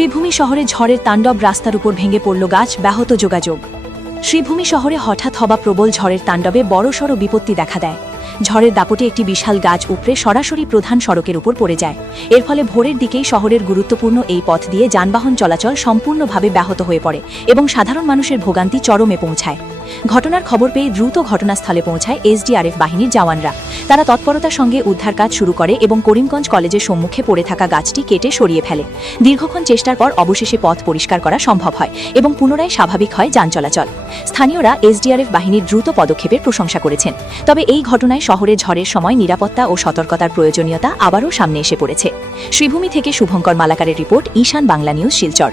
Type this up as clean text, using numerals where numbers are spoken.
শ্রীভূমি শহরে ঝড়ের তাণ্ডব, রাস্তার উপর ভেঙে পড়ল গাছ, ব্যাহত যোগাযোগ। শ্রীভূমি শহরে হঠাৎ হওয়া প্রবল ঝড়ের তাণ্ডবে বড়সড় বিপত্তি দেখা দেয়। ঝড়ের দাপটে একটি বিশাল গাছ উপড়ে সরাসরি প্রধান সড়কের উপর পড়ে যায়। এর ফলে ভোরের দিকেই শহরের গুরুত্বপূর্ণ এই পথ দিয়ে যানবাহন চলাচল সম্পূর্ণভাবে ব্যাহত হয়ে পড়ে এবং সাধারণ মানুষের ভোগান্তি চরমে পৌঁছায়। ঘটনার খবর পেয়ে দ্রুত ঘটনাস্থলে পৌঁছায় এসডিআরএফ বাহিনীর জওয়ানরা। তারা তৎপরতার সঙ্গে উদ্ধার কাজ শুরু করে এবং করিমগঞ্জ কলেজের সম্মুখে পড়ে থাকা গাছটি কেটে সরিয়ে ফেলে। দীর্ঘক্ষণ চেষ্টার পর অবশেষে পথ পরিষ্কার করা সম্ভব হয় এবং পুনরায় স্বাভাবিক হয় যান চলাচল। স্থানীয়রা এসডিআরএফ বাহিনীর দ্রুত পদক্ষেপের প্রশংসা করেছেন। তবে এই ঘটনায় শহরে ঝড়ের সময় নিরাপত্তা ও সতর্কতার প্রয়োজনীয়তা আবারও সামনে এসে পড়েছে। শ্রীভূমি থেকে শুভঙ্কর মালাকারের রিপোর্ট, ঈশান বাংলা নিউজ, শিলচর।